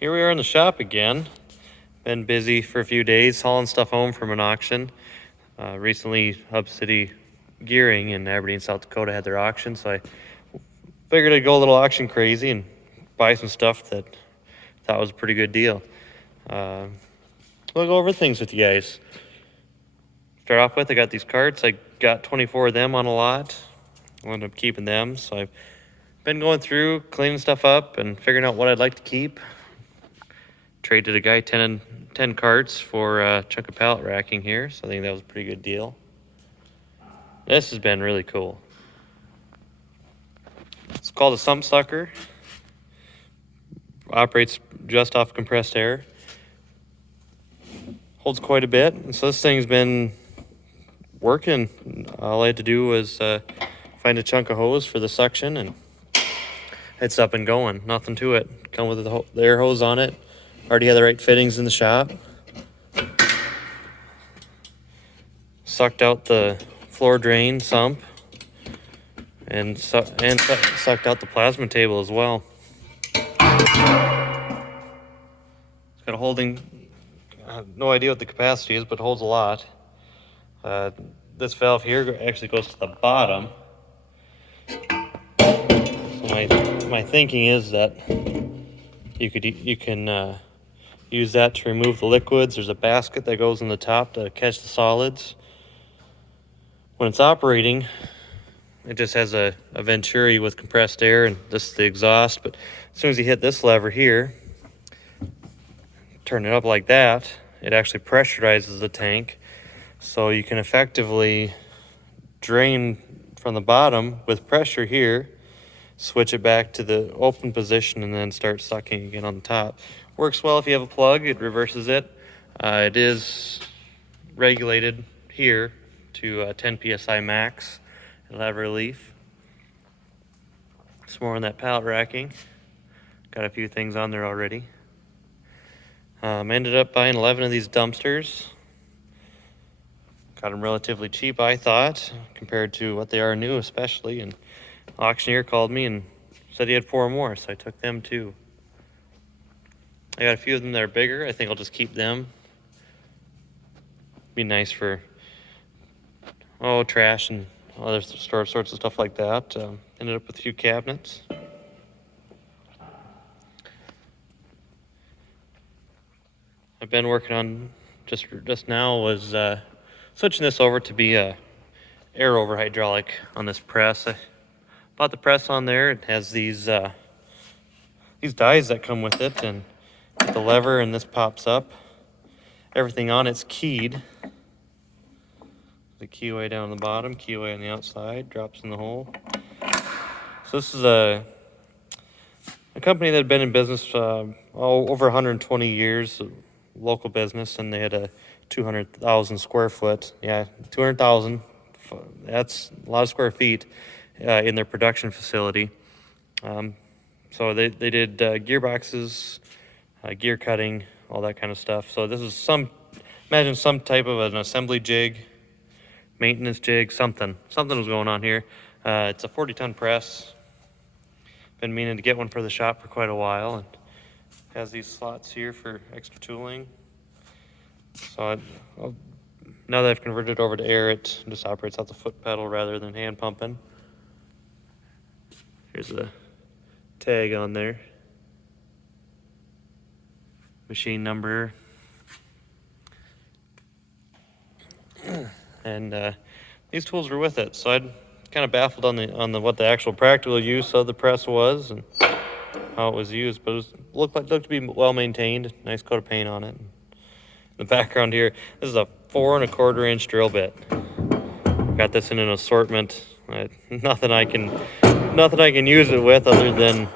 Here we are in the shop again. Been busy for a few days hauling stuff home from an auction. Recently, Hub City Gearing in Aberdeen, South Dakota had their auction, so I figured I'd go a little auction crazy and buy some stuff that I thought was a pretty good deal. We'll go over things with you guys. Start off with, I got these carts. I got 24 of them on a lot. I ended up keeping them, so I've been going through, cleaning stuff up, and figuring out what I'd like to keep. Traded a guy 10 carts for a chunk of pallet racking here, so I think that was a pretty good deal. This has been really cool. It's called a sump sucker. Operates just off compressed air. Holds quite a bit, and so this thing's been working. All I had to do was find a chunk of hose for the suction, and it's up and going. Nothing to it. Come with the air hose on it. Already had the right fittings in the shop. Sucked out the floor drain sump and sucked out the plasma table as well. It's got a holding, I have no idea what the capacity is, but holds a lot. This valve here actually goes to the bottom. So my thinking is that you can use that to remove the liquids. There's a basket that goes in the top to catch the solids. When it's operating, it just has a venturi with compressed air, and this is the exhaust. But as soon as you hit this lever here, turn it up like that, it actually pressurizes the tank. So you can effectively drain from the bottom with pressure here, switch it back to the open position, and then start sucking again on the top. Works well if you have a plug. It reverses it. It is regulated here to 10 psi max. It'll have relief. Some more on that pallet racking. Got a few things on there already. Ended up buying 11 of these dumpsters. Got them relatively cheap, I thought, compared to what they are new, especially. And the auctioneer called me and said he had 4 more, so I took them too. I got a few of them that are bigger. I think I'll just keep them. Be nice for trash and other sorts of stuff like that. Ended up with a few cabinets. I've been working on just now was switching this over to be a air over hydraulic on this press. I bought the press on there. It has these dies that come with it, and the lever, and this pops up. Everything on it's keyed. The keyway down the bottom, keyway on the outside, drops in the hole. So this is a company that had been in business over 120 years, local business, and they had a 200,000 square foot. Yeah, 200,000. That's a lot of square feet in their production facility. So they did gearboxes, gear cutting, all that kind of stuff. So this is imagine some type of an assembly jig, maintenance jig, something was going on here. It's a 40-ton press. Been meaning to get one for the shop for quite a while, and has these slots here for extra tooling. So now that I've converted it over to air, it just operates out the foot pedal rather than hand pumping. Here's a tag on there. Machine number. And these tools were with it, so I'd kind of baffled on the what the actual practical use of the press was and how it was used, but it looked to be well maintained. Nice coat of paint on it. In the background here, this is a 4 1/4 inch drill bit. Got this in an assortment. Nothing I can use it with other than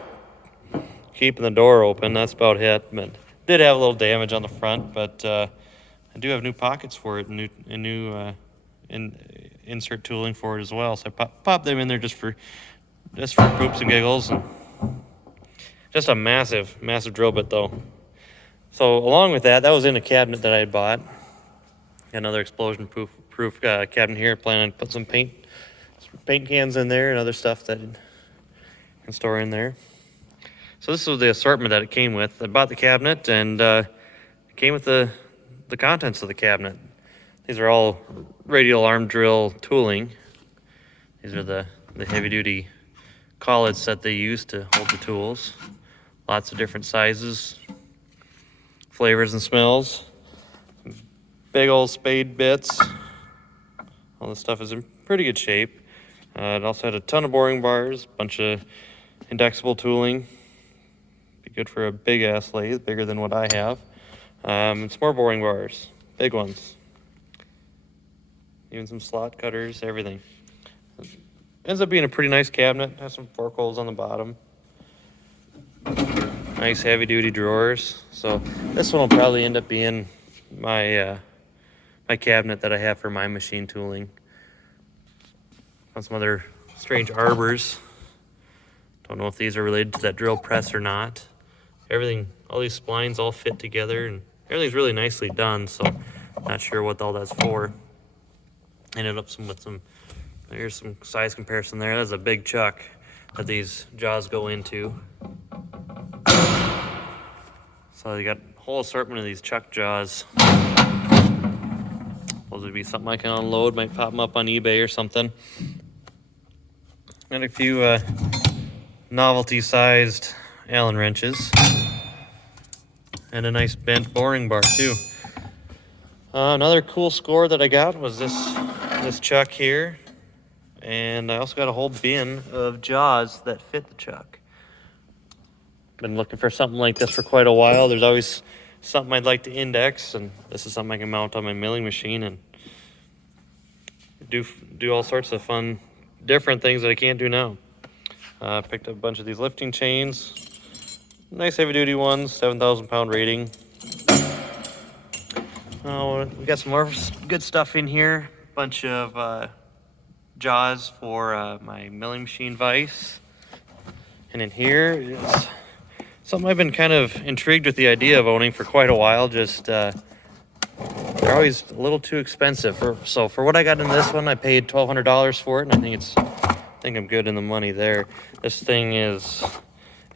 keeping the door open. That's about it. But did have a little damage on the front, but I do have new pockets for it and new insert tooling for it as well. So I pop them in there just for poops and giggles. And just a massive drill bit though. So along with that was in a cabinet that I had bought. Another explosion proof cabinet here. Planning to put some paint cans in there and other stuff that you can store in there. So this was the assortment that it came with. I bought the cabinet, and it came with the contents of the cabinet. These are all radial arm drill tooling. These are the heavy duty collets that they use to hold the tools. Lots of different sizes, flavors and smells. Big old spade bits. All this stuff is in pretty good shape. It also had a ton of boring bars, a bunch of indexable tooling. Be good for a big ass lathe, bigger than what I have. Some more boring bars, big ones. Even some slot cutters, everything. Ends up being a pretty nice cabinet. Has some fork holes on the bottom. Nice heavy duty drawers. So this one will probably end up being my my cabinet that I have for my machine tooling. Found some other strange arbors. Don't know if these are related to that drill press or not. Everything, all these splines all fit together, and everything's really nicely done, so not sure what all that's for. Ended up with some, here's some size comparison there. That's a big chuck that these jaws go into. So you got a whole assortment of these chuck jaws. Supposed to be something I can unload, might pop them up on eBay or something. And a few novelty sized Allen wrenches. And a nice bent boring bar too. Another cool score that I got was this chuck here. And I also got a whole bin of jaws that fit the chuck. Been looking for something like this for quite a while. There's always something I'd like to index, and this is something I can mount on my milling machine and do all sorts of fun, different things that I can't do now. Picked up a bunch of these lifting chains. Nice heavy duty ones, 7,000 pound rating. We got some more good stuff in here. Bunch of jaws for my milling machine vise. And in here is something I've been kind of intrigued with the idea of owning for quite a while. Just they're always a little too expensive. So for what I got in this one, I paid $1,200 for it, and I think I'm good in the money there. This thing is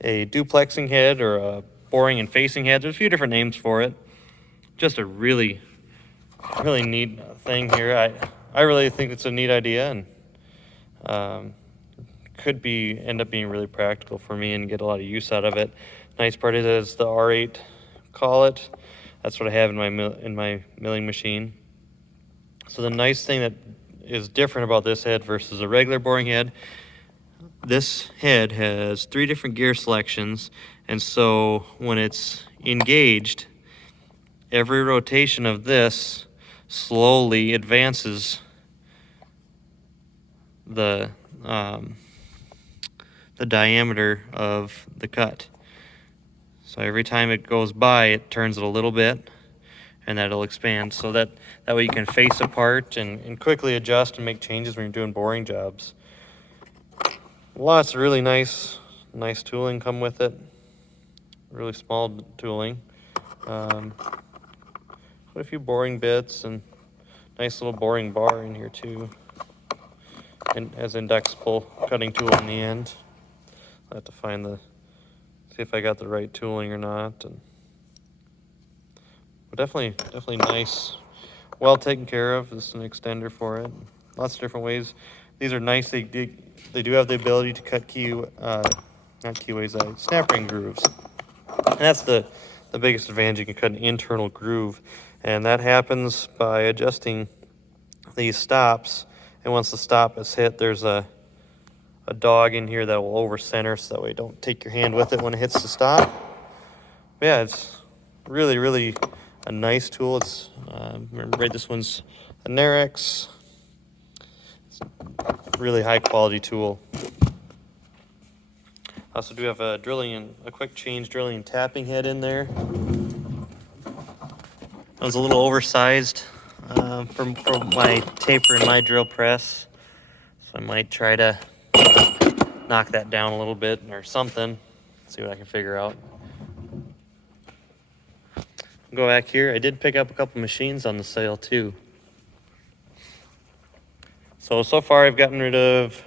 a duplexing head or a boring and facing head. There's a few different names for it. Just a really neat thing here. I really think it's a neat idea, and could end up being really practical for me and get a lot of use out of it. Nice part is the R8 collet. That's what I have in my milling machine. So the nice thing that is different about this head versus a regular boring head, this head has 3 different gear selections, and so when it's engaged, every rotation of this slowly advances the diameter of the cut. So every time it goes by, it turns it a little bit, and that'll expand. So that way you can face a part and quickly adjust and make changes when you're doing boring jobs. Lots of really nice tooling come with it. Really small tooling. Put a few boring bits and nice little boring bar in here too. And as indexable cutting tool in the end. I have to see if I got the right tooling or not. But definitely nice, well taken care of. This is an extender for it. Lots of different ways. These are nice. They do have the ability to cut snap ring grooves. And that's the biggest advantage. You can cut an internal groove, and that happens by adjusting these stops. And once the stop is hit, there's a dog in here that will over center, so that way don't take your hand with it when it hits the stop. Yeah, it's really a nice tool. It's remember, this one's a Narex. It's a really high quality tool. I also do have a quick change drilling and tapping head in there. That was a little oversized for my taper and my drill press, so I might try to knock that down a little bit or something. See what I can figure out. Go back here. I did pick up a couple machines on the sale too. So far I've gotten rid of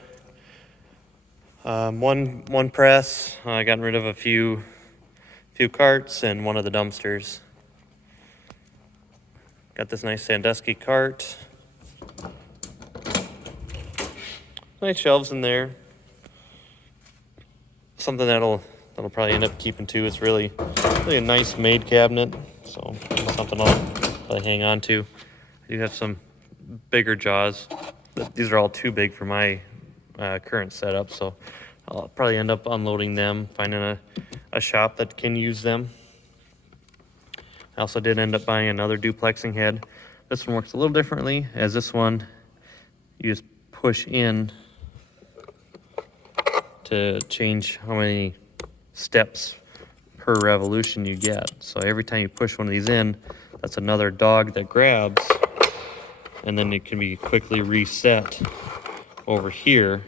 One press. I got rid of a few carts and one of the dumpsters. Got this nice Sandusky cart. Nice shelves in there. Something that'll probably end up keeping too. It's really a nice made cabinet, so something I'll probably hang on to. I do have some bigger jaws, but these are all too big for my current setup, so I'll probably end up unloading them, finding a shop that can use them. I also did end up buying another duplexing head. This one works a little differently, as this one you just push in to change how many steps per revolution you get. So every time you push one of these in, that's another dog that grabs, and then it can be quickly reset over here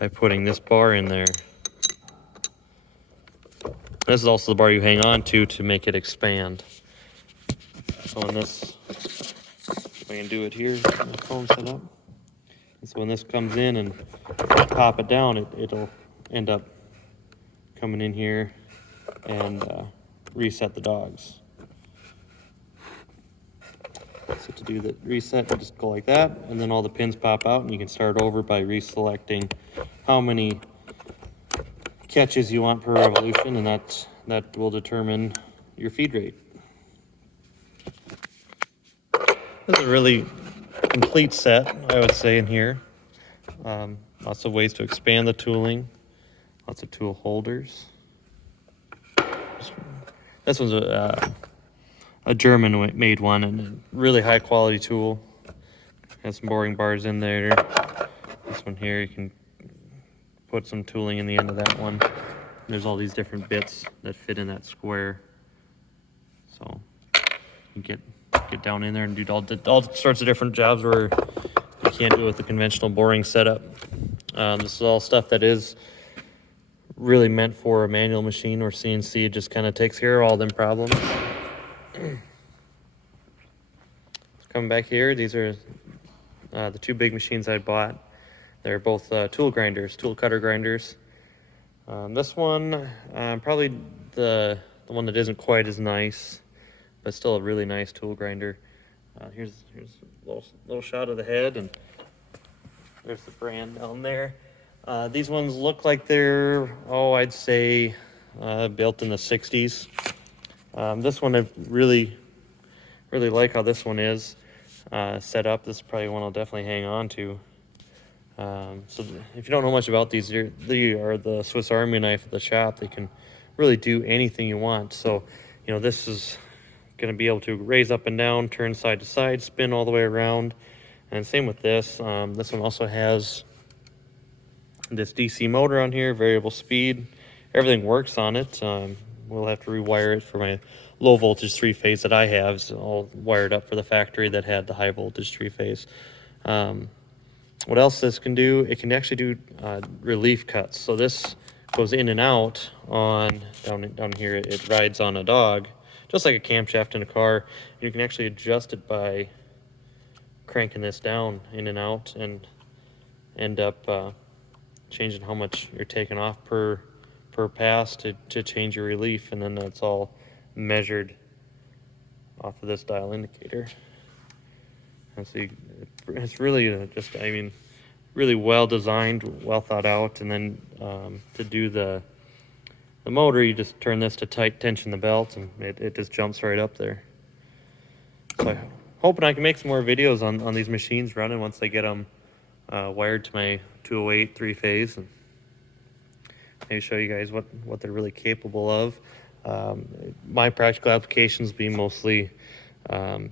by putting this bar in there. This is also the bar you hang on to make it expand. So in this, if I can do it here, my phone set up. And so when this comes in and pop it down, it'll end up coming in here and reset the dogs. So to do the reset, you just go like that, and then all the pins pop out, and you can start over by reselecting how many catches you want per revolution, and that will determine your feed rate. This is a really complete set, I would say, in here. Lots of ways to expand the tooling, lots of tool holders. This one's a German-made one, and a really high-quality tool. Has some boring bars in there. This one here, you can put some tooling in the end of that one. There's all these different bits that fit in that square. So you get down in there and do all sorts of different jobs where you can't do it with the conventional boring setup. This is all stuff that is really meant for a manual machine, or CNC. It just kind of takes care of all them problems. Coming back here, these are the two big machines I bought. They're both tool cutter grinders. This one, probably the one that isn't quite as nice, but still a really nice tool grinder. Here's a little shot of the head, and there's the brand down there. These ones look like they're, I'd say built in the 60s. This one I really like how this one is set up. This is probably one I'll definitely hang on to. So if you don't know much about these, they are the Swiss Army knife of the shop. They can really do anything you want. So, this is going to be able to raise up and down, turn side to side, spin all the way around. And same with this. This one also has this DC motor on here, variable speed. Everything works on it. We'll have to rewire it for my low voltage 3-phase that I have. It's all wired up for the factory that had the high voltage 3-phase. What else this can do? It can actually do relief cuts. So this goes in and out on down here. It rides on a dog, just like a camshaft in a car. You can actually adjust it by cranking this down in and out, and end up changing how much you're taking off per pass to change your relief, and then that's all measured off of this dial indicator. And so it's really just, really well designed, well thought out. And then to do the motor, you just turn this to tight tension the belt, and it just jumps right up there. So I'm hoping I can make some more videos on these machines running once I get them wired to my 208 3-phase, and maybe show you guys what they're really capable of. My practical applications being mostly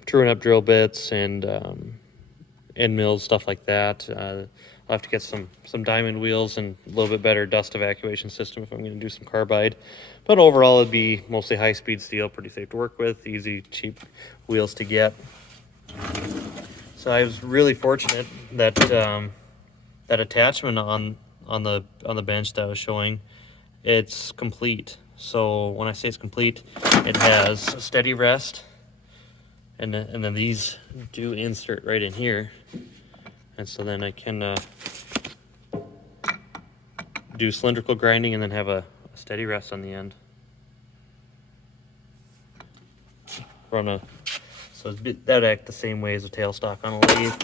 truing up drill bits and end mills, stuff like that. I'll have to get some diamond wheels and a little bit better dust evacuation system if I'm going to do some carbide. But overall, it'd be mostly high-speed steel, pretty safe to work with, easy, cheap wheels to get. So I was really fortunate that that attachment on the bench that I was showing, it's complete. So when I say it's complete, it has a steady rest, and then these do insert right in here, and so then I can do cylindrical grinding and then have a steady rest on the end. So that would act the same way as a tailstock on a lathe.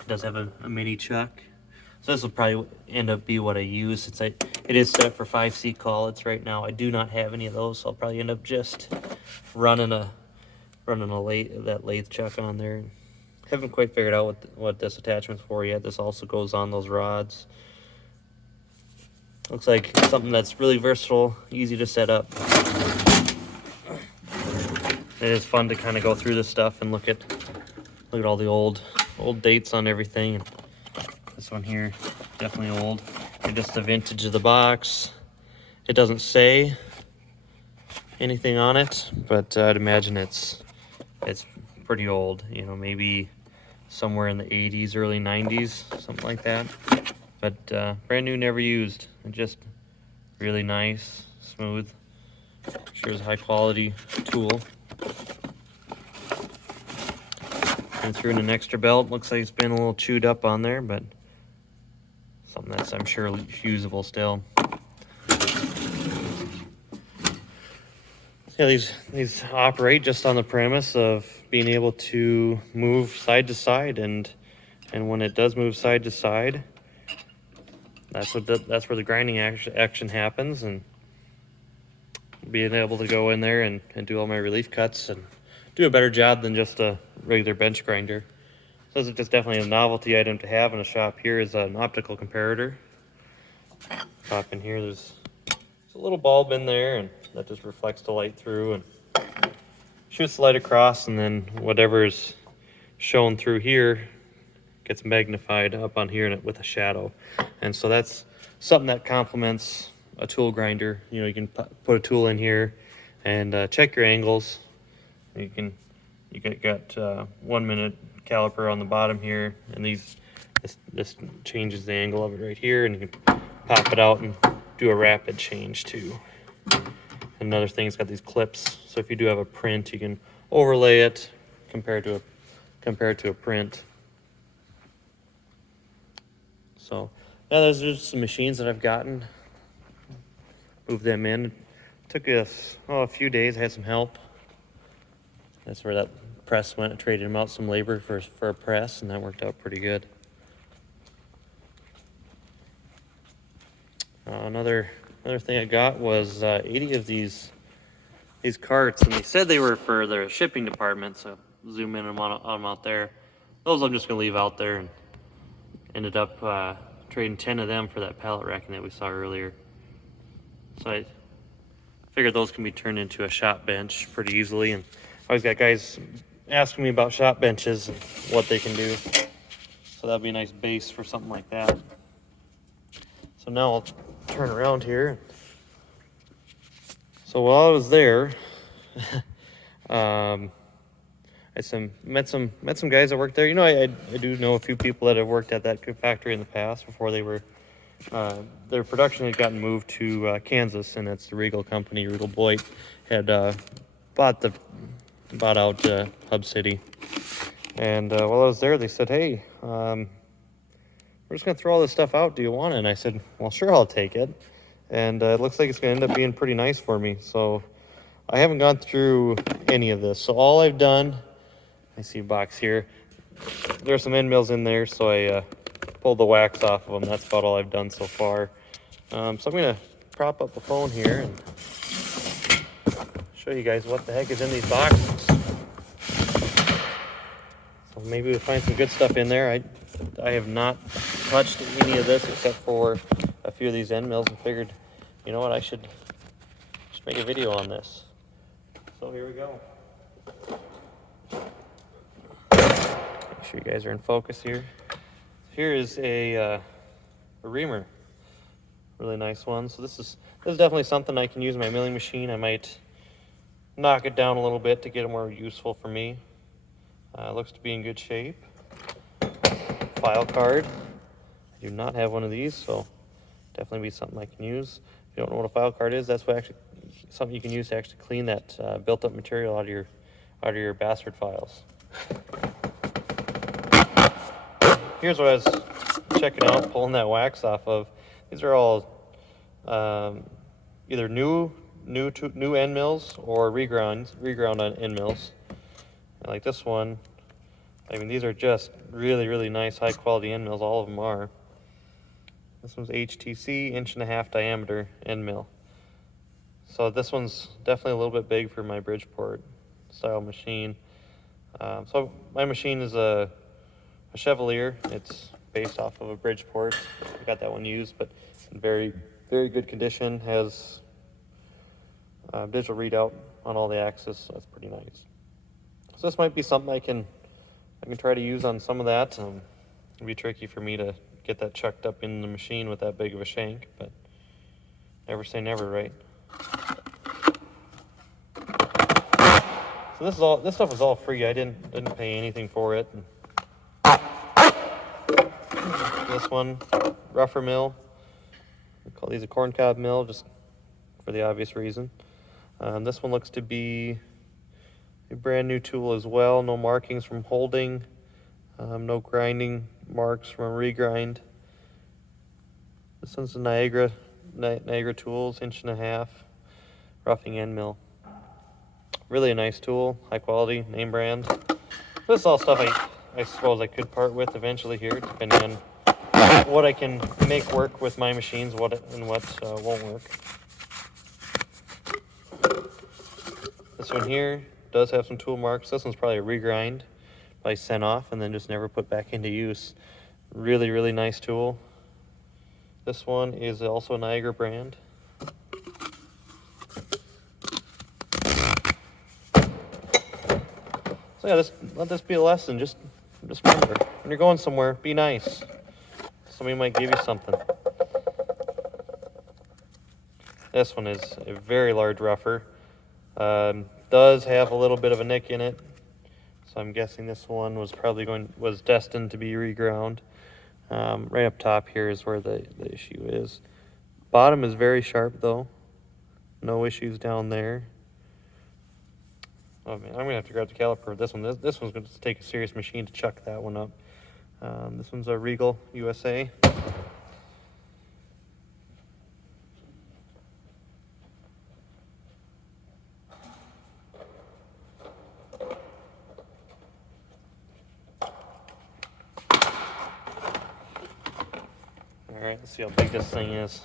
It does have a mini chuck. So this will probably end up be what I use, since it is set for 5C collets right now. I do not have any of those, so I'll probably end up just running that lathe chuck on there. Haven't quite figured out what this attachment's for yet. This also goes on those rods. Looks like something that's really versatile, easy to set up. It is fun to kind of go through this stuff and look at all the old dates on everything. This one here, definitely old. And just the vintage of the box. It doesn't say anything on it, but I'd imagine it's pretty old. You know, maybe somewhere in the 80s, early 90s, something like that. But brand new, never used. And just really nice, smooth. Sure is a high quality tool. And threw in an extra belt. Looks like it's been a little chewed up on there, but something that's, I'm sure, usable still. Yeah, these operate just on the premise of being able to move side to side, and when it does move side to side, that's where the grinding action happens, and being able to go in there and do all my relief cuts and do a better job than just a regular bench grinder. So this is just definitely a novelty item to have in a shop. Here is an optical comparator. Pop in here, there's a little bulb in there, and that just reflects the light through and shoots the light across, and then whatever's shown through here gets magnified up on here with a shadow. And so that's something that complements a tool grinder. You know, you can put a tool in here and check your angles. You got 1 minute caliper on the bottom here, and this changes the angle of it right here, and you can pop it out and do a rapid change too. Another thing, it's got these clips, so if you do have a print, you can overlay it compared to a print. So yeah, those are just some machines that I've gotten. Moved them in. Took us a few days. I had some help. That's where that press went. I traded him out some labor for a press, and that worked out pretty good. Another thing I got was 80 of these carts, and they said they were for their shipping department, so zoom in on them out there. Those I'm just gonna leave out there, and ended up trading 10 of them for that pallet racking that we saw earlier. So I figured those can be turned into a shop bench pretty easily, and I always got guys asking me about shop benches and what they can do. So that'd be a nice base for something like that. So now I'll turn around here. So while I was there, I met some guys that worked there. You know, I do know a few people that have worked at that factory in the past before they were. Their production had gotten moved to Kansas, and it's the Regal company. Regal Boyd had bought out Hub City. And while I was there, they said, "Hey, we're just gonna throw all this stuff out. Do you want it?" And I said, "Well, sure, I'll take it." And it looks like it's gonna end up being pretty nice for me. So I haven't gone through any of this. So all I've done, I see a box here. There are some end mills in there, so I pulled the wax off of them. That's about all I've done so far. So I'm gonna prop up the phone here and show you guys what the heck is in these boxes. So maybe we'll find some good stuff in there. I have not touched any of this except for a few of these end mills, and figured, you know what, I should make a video on this. So here we go. Make sure you guys are in focus here. Here is a reamer, really nice one. So this is definitely something I can use in my milling machine. I might knock it down a little bit to get it more useful for me. Looks to be in good shape. File card. I do not have one of these, so definitely be something I can use. If you don't know what a file card is, that's something you can use to actually clean that built-up material out of your bastard files. Here's what I was checking out, pulling that wax off of. These are all either new end mills or reground on end mills. And like this one, I mean, these are just really nice, high quality end mills. All of them are. This one's HTC, 1.5" diameter end mill. So this one's definitely a little bit big for my Bridgeport style machine. So my machine is a Chevalier. It's based off of a Bridgeport. I got that one used, but in very good condition. Has digital readout on all the axes, so that's pretty nice. So this might be something I can try to use on some of that. It'd be tricky for me to get that chucked up in the machine with that big of a shank, but never say never, right? So this stuff is all free. I didn't pay anything for it. This one, rougher mill. We call these a corncob mill, just for the obvious reason. This one looks to be a brand new tool as well. No markings from holding. No grinding marks from a regrind. This one's a Niagara Tools, 1.5" roughing end mill. Really a nice tool, high quality, name brand. This is all stuff I suppose I could part with eventually here, depending on what I can make work with my machines, what won't work. This one here does have some tool marks. This one's probably a regrind, probably sent off and then just never put back into use. Really nice tool. This one is also a Niagara brand. So yeah, let this be a lesson. Just remember, when you're going somewhere, be nice. Somebody might give you something. This one is a very large rougher. Does have a little bit of a nick in it, so I'm guessing this one was destined to be reground. Right up top here is where the issue is. Bottom is very sharp though. No issues down there. Oh man, I'm gonna have to grab the caliper for this one. This one's gonna take a serious machine to chuck that one up. This one's a Regal USA. All right, let's see how big this thing is.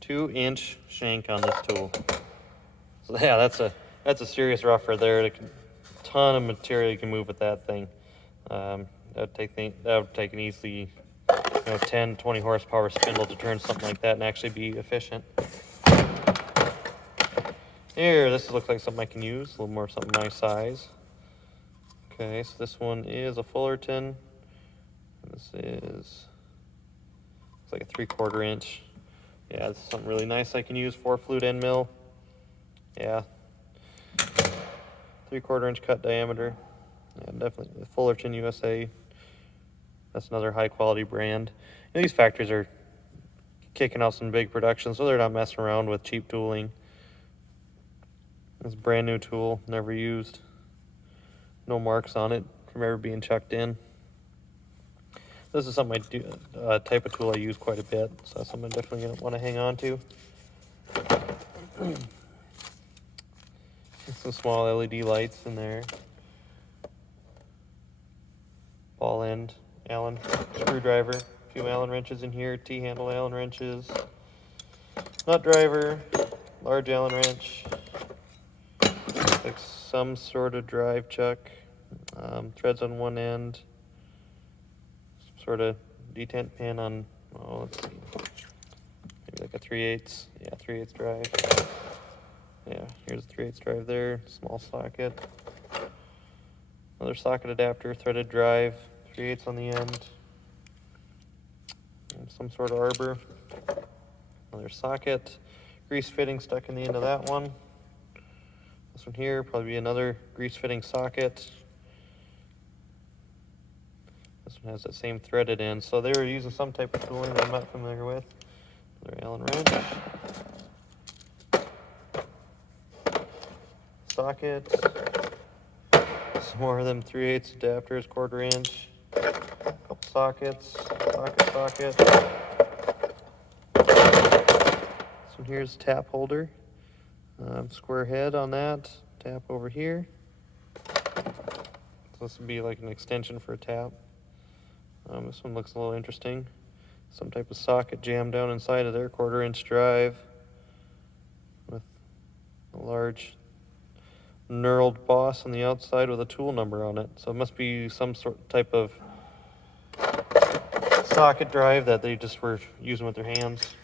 2-inch shank on this tool. So yeah, that's a serious rougher there. A ton of material you can move with that thing. That would take an easily 10-20 horsepower spindle to turn something like that and actually be efficient. Here, this looks like something I can use, a little more something my size. Okay, so this one is a Fullerton. This is, looks like a 3/4 inch. Yeah, this is something really nice I can use. 4-flute end mill. Yeah. 3/4 inch cut diameter. Yeah, definitely the Fullerton USA. That's another high quality brand. These factories are kicking out some big production, so they're not messing around with cheap tooling. It's a brand new tool, never used. No marks on it from ever being chucked in. This is something type of tool I use quite a bit, so that's something I'm definitely gonna want to hang on to. Some small LED lights in there. Ball end Allen screwdriver. A few Allen wrenches in here. T-handle Allen wrenches. Nut driver. Large Allen wrench. Like some sort of drive chuck. Threads on one end. Some sort of detent pin on, let's see. Maybe like a 3/8. Yeah, 3/8 drive. Yeah, here's a 3/8 drive there, small socket. Another socket adapter, threaded drive, 3/8 on the end. And some sort of arbor. Another socket, grease fitting stuck in the end of that one. This one here, probably be another grease fitting socket. This one has that same threaded end. So they were using some type of tooling that I'm not familiar with. Another Allen wrench. Socket, some more of them 3/8 adapters, 1/4 inch, couple sockets, socket, And here's tap holder. Square head on that. Tap over here. So this would be like an extension for a tap. This one looks a little interesting. Some type of socket jammed down inside of there, 1/4-inch drive with a large knurled boss on the outside with a tool number on it. So it must be some type of socket drive that they just were using with their hands.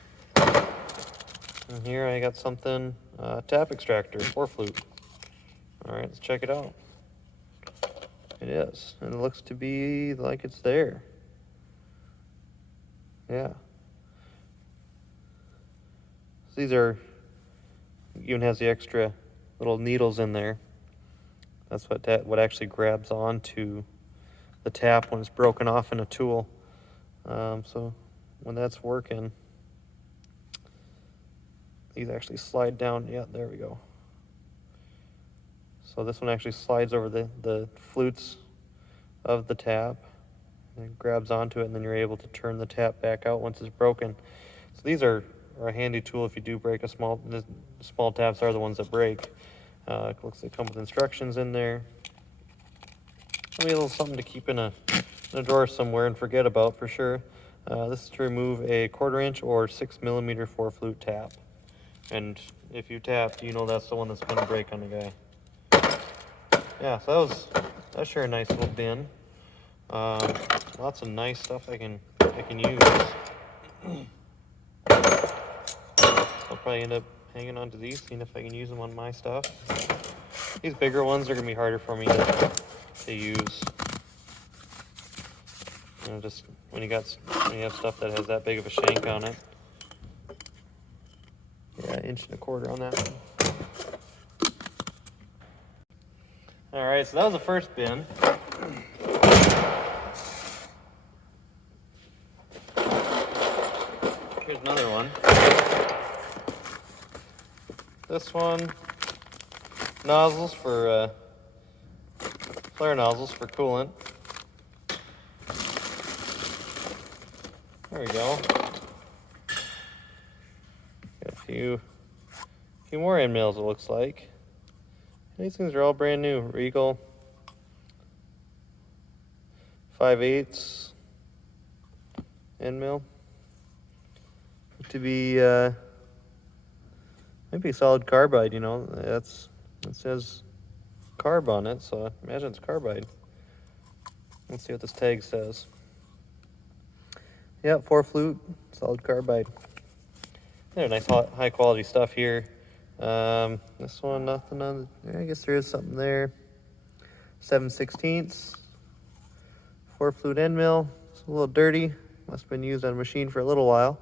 And here I got something, tap extractor, 4-flute. All right, let's check it out. It is, and it looks to be like it's there. Yeah. These are, even has the extra little needles in there. That's what actually grabs onto the tap when it's broken off in a tool. So when that's working, these actually slide down. Yeah, there we go. So this one actually slides over the flutes of the tap and grabs onto it, and then you're able to turn the tap back out once it's broken. So these are a handy tool if you do break the small taps are the ones that break. It looks like they come with instructions in there. Maybe a little something to keep in a drawer somewhere and forget about for sure. This is to remove a 1/4-inch or 6mm 4-flute tap. And if you tapped, you know that's the one that's going to break on the guy. Yeah, so that's sure a nice little bin. Lots of nice stuff I can use. I'll probably end up hanging on to these, seeing if I can use them on my stuff. These bigger ones are gonna be harder for me to use. You know, just when you have stuff that has that big of a shank on it. Yeah, 1.25 on that one. All right, so that was the first bin. Here's another one. This one, nozzles for, flare nozzles for coolant. There we go. Got a few more end mills, it looks like. These things are all brand new. Regal 5/8 end mill. To be maybe solid carbide, you know. It says carb on it, so I imagine it's carbide. Let's see what this tag says. Yep, 4-flute, solid carbide. They're nice high quality stuff here. This one, nothing on I guess there is something there. 7/16, 4-flute end mill. It's a little dirty. Must have been used on a machine for a little while.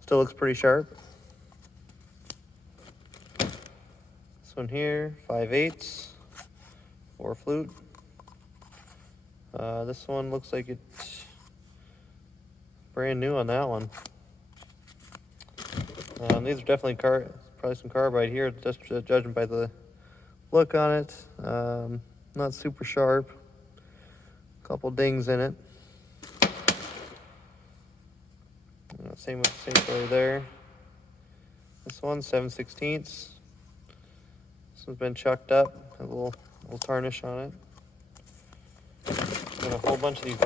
Still looks pretty sharp. This one here, 5/8, 4-flute. This one looks like it's brand new on that one. These are definitely probably some carbide here, just judging by the look on it. Not super sharp. A couple dings in it. Same color there. This one, 7/16. This one's been chucked up. Has a little tarnish on it. Got a whole bunch of these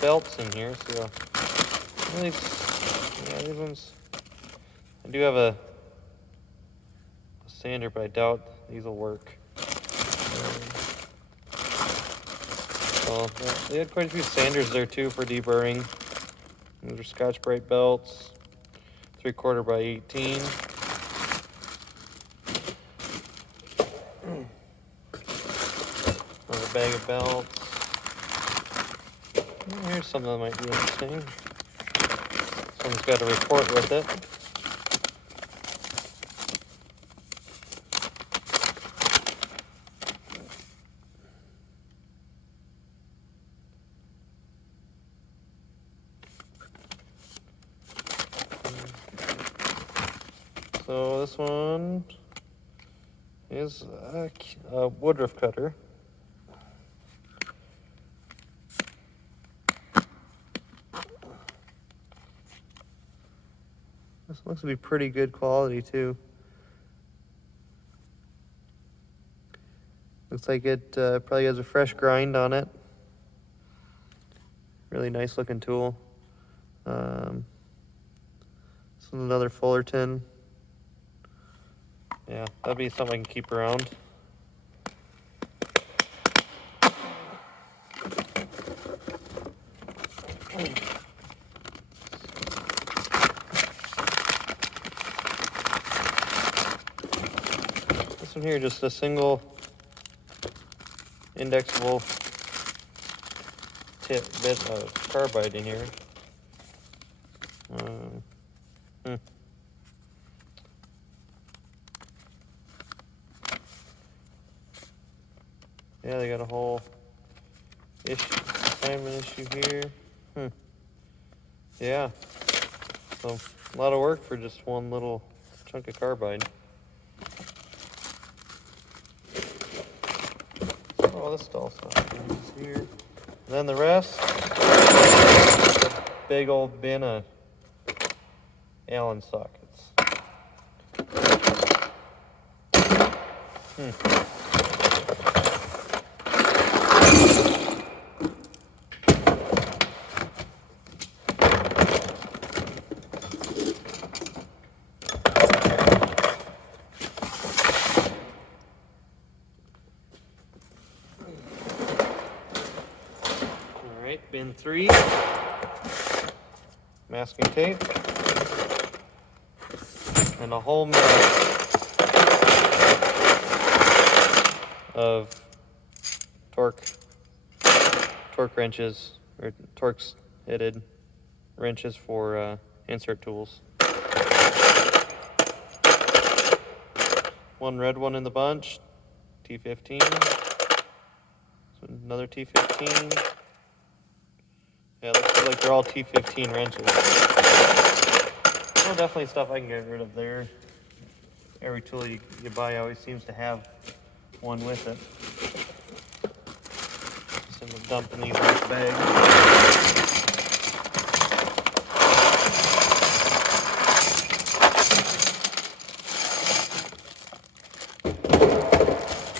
belts in here. So these ones. I do have a sander, but I doubt these will work. Well, they had quite a few sanders there too for deburring. These are Scotch-Brite belts, 3/4 by 18. Another bag of belts. Here's something that might be interesting. This one's got a report with it. So this one is a woodruff cutter. This looks to be pretty good quality too. Looks like it probably has a fresh grind on it. Really nice looking tool. This is another Fullerton. Yeah, that'd be something I can keep around. This one here, just a single indexable tip bit of carbide in here. Yeah, they got a whole assignment issue here. Yeah, so a lot of work for just one little chunk of carbide. Oh, this also is here. And then the rest, a big old bin of Allen sockets. Alright, bin 3, masking tape, and a whole mess of torque wrenches, or Torx headed wrenches for insert tools. One red one in the bunch, T15. So another T15. Yeah, looks like they're all T15 wrenches. Well, definitely stuff I can get rid of there. Every tool you buy always seems to have one with it. Just end up dumping these in this bag.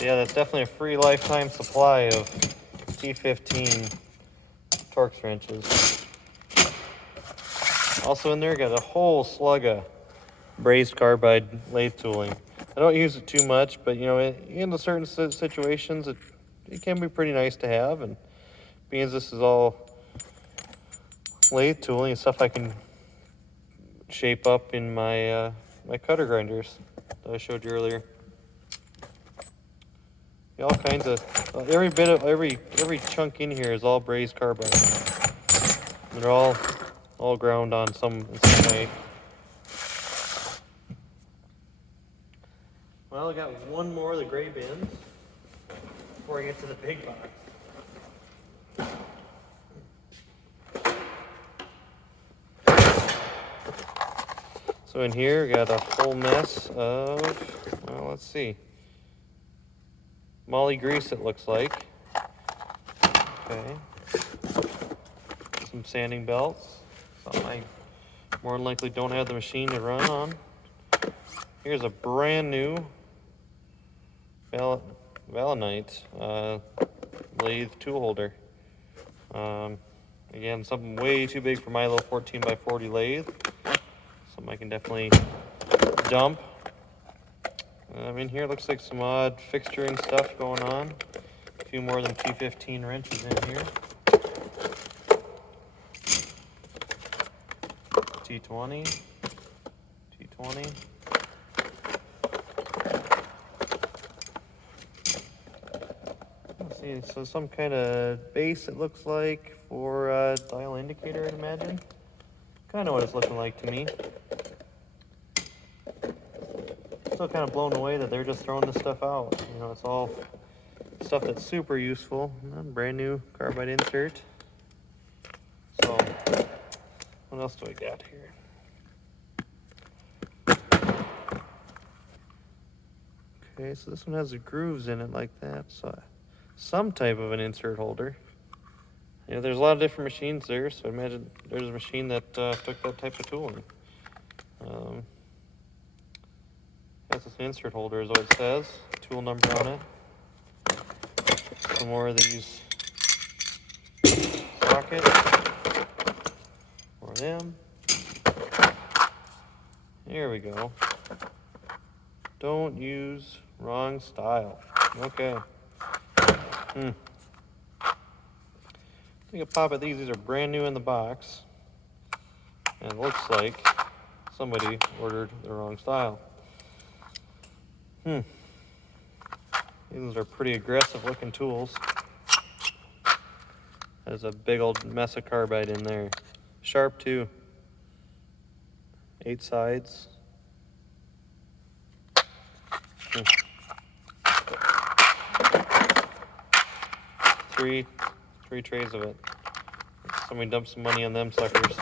Yeah, that's definitely a free lifetime supply of T15 Torx wrenches. Also in there, got a whole slug of brazed carbide lathe tooling. I don't use it too much, but you know, in certain situations, it can be pretty nice to have. And being this is all lathe tooling, and stuff I can shape up in my my cutter grinders that I showed you earlier. All kinds of every bit of every chunk in here is all brazed carbide. They're all ground on in some way. Well, I got one more of the gray bins before I get to the big box. So in here, we got a whole mess of, well, let's see, moly grease, it looks like. Okay. Some sanding belts. Something I more than likely don't have the machine to run on. Here's a brand new Valinite lathe tool holder. Again, something way too big for my little 14x40 lathe. Something I can definitely dump. In here looks like some odd fixturing stuff going on. A few more than T15 wrenches in here. T20. T20. Let's see, so some kind of base it looks like for a dial indicator, I'd imagine. Kind of what it's looking like to me. Still kind of blown away that they're just throwing this stuff out. You know, it's all stuff that's super useful. Brand new carbide insert. So, what else do I got here? Okay, so this one has the grooves in it like that. So, some type of an insert holder. You know, there's a lot of different machines there, so I imagine there's a machine that took that type of tooling. Has this insert holder is what it says. Tool number on it. Some more of these sockets. More of them. Here we go. Don't use wrong style. Okay. Take a pop at these. These are brand new in the box. And it looks like somebody ordered the wrong style. These are pretty aggressive looking tools. There's a big old mess of carbide in there. Sharp too. 8 sides. Three trays of it. Somebody dumped some money on them suckers.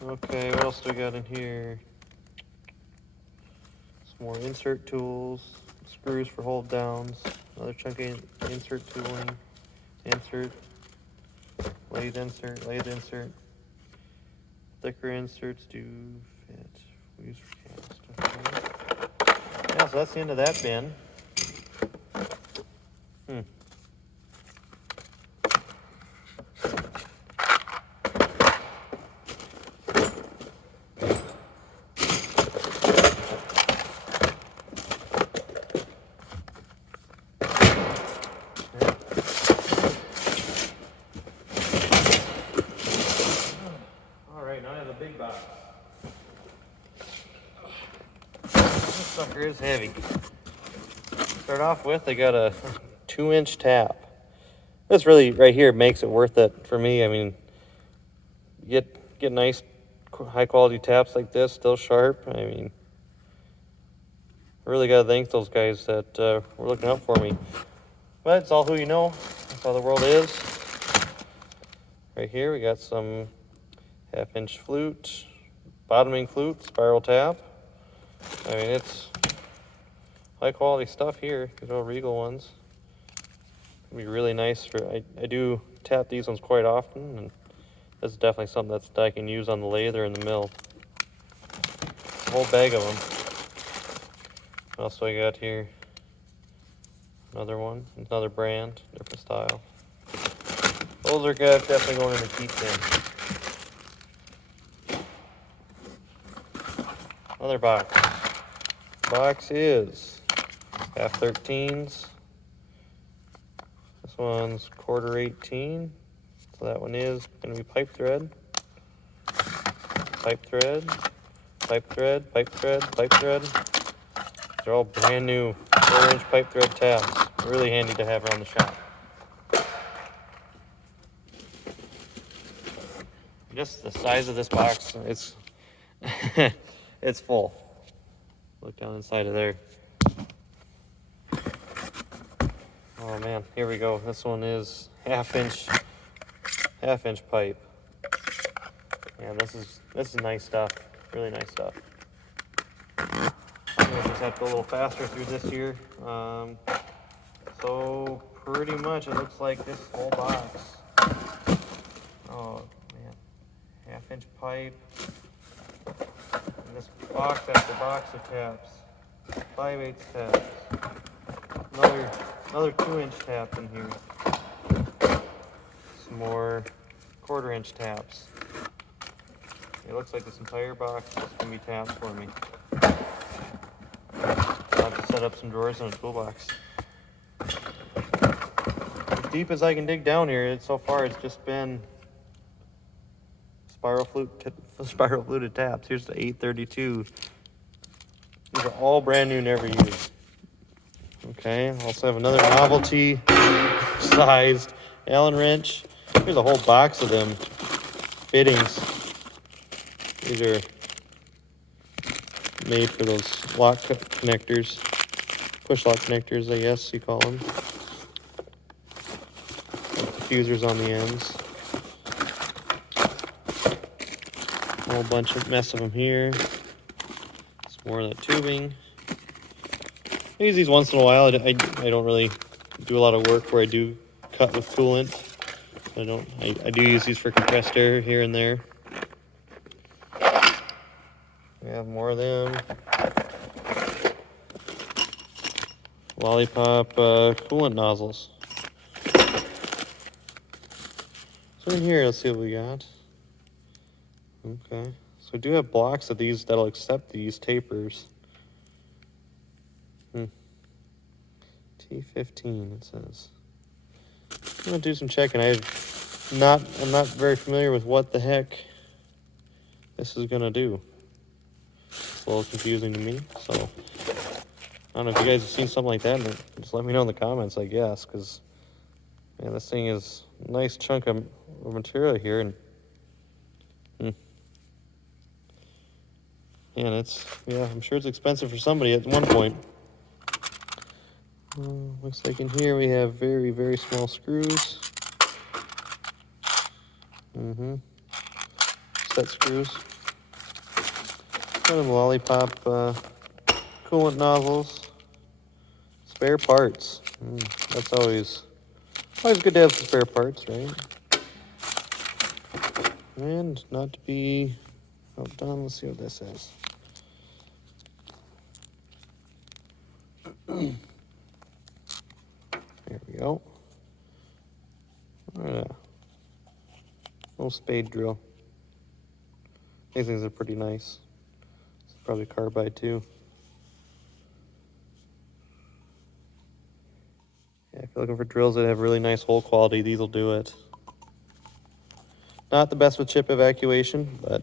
Okay, what else do we got in here? Some more insert tools, screws for hold downs, another chunk of insert tooling, insert, lathe insert. Thicker inserts do fit. We use for cast. Okay. Yeah, so that's the end of that bin. Alright, now I have a big box. This sucker is heavy. Start off with, they got a 2-inch tap. This really, right here, makes it worth it for me. I mean, get nice, high-quality taps like this, still sharp. I mean, I really got to thank those guys that were looking out for me. But it's all who you know. That's how the world is. Right here, we got some 1/2-inch flute, bottoming flute, spiral tap. I mean, it's high-quality stuff here. These are all Regal ones. It'd be really nice for. I do tap these ones quite often, and this is definitely something that I can use on the lathe or in the mill. A whole bag of them. What else do I got here? Another one, another brand, different style. Those are good, definitely going in the keep bin. Another box. Box is 1/2-13s. This one's 1/4-18. So that one is going to be pipe thread. Pipe thread. Pipe thread. Pipe thread. Pipe thread. They're all brand new 4-inch pipe thread tabs. Really handy to have around the shop. Just the size of this box, it's it's full. Look down inside of there. Oh man, here we go. This one is 1/2-inch pipe. Yeah, this is nice stuff. Really nice stuff. I'm gonna just have to go a little faster through this here. So pretty much it looks like this whole box. Oh man, 1/2-inch pipe. And this box after box of taps. 5/8 taps. Another 2-inch tap in here. Some more 1/4-inch taps. It looks like this entire box is going to be taps for me. I'll have to set up some drawers in a toolbox. As deep as I can dig down here, so far it's just been spiral fluted taps. Here's the 832. These are all brand new, never used. Okay, I also have another novelty sized Allen wrench. Here's a whole box of them fittings. These are made for those lock connectors, push lock connectors, I guess you call them. Diffusers on the ends. A whole bunch of mess of them here. Some more of that tubing. I use these once in a while. I don't really do a lot of work where I do cut with coolant. I do use these for compressed air here and there. have more of them. Lollipop coolant nozzles. So in here, let's see what we got. Okay, so we do have blocks of these that'll accept these tapers. T15 it says. I'm gonna do some checking. I'm not very familiar with what the heck this is gonna do. It's a little confusing to me, so I don't know if you guys have seen something like that. Just let me know in the comments, I guess, because man, this thing is a nice chunk of material here, and and it's, yeah, I'm sure it's expensive for somebody at one point. Looks like in here we have very, very small screws. Set screws. Some lollipop coolant nozzles. Spare parts. That's always good to have some spare parts, right? And not to be outdone, let's see what this is. There we go. Little spade drill. These things are pretty nice. It's probably carbide too. Yeah, if you're looking for drills that have really nice hole quality, these will do it. Not the best with chip evacuation, but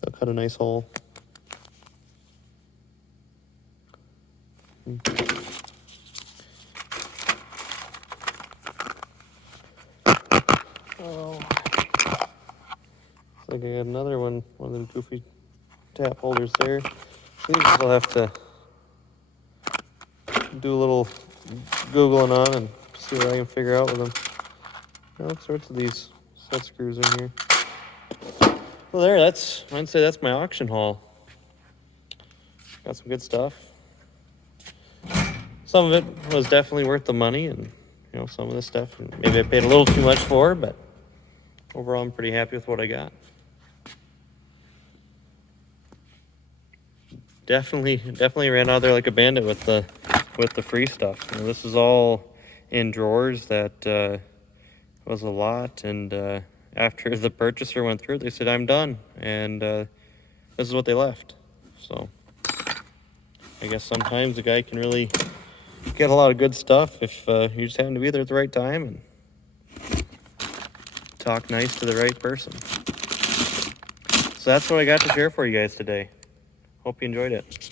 they'll cut a nice hole. Oh. Looks like I got another one of them goofy tap holders there. These I'll have to do a little Googling on and see what I can figure out with them. All sorts of these set screws in here. Well, there, I'd say that's my auction haul. Got some good stuff. Some of it was definitely worth the money, and some of this stuff maybe I paid a little too much for, but overall I'm pretty happy with what I got. Definitely ran out there like a bandit with the free stuff. This is all in drawers that was a lot, and after the purchaser went through it, they said I'm done, and this is what they left. So I guess sometimes a guy can really get a lot of good stuff if you just happen to be there at the right time and talk nice to the right person. So that's what I got to share for you guys today. Hope you enjoyed it.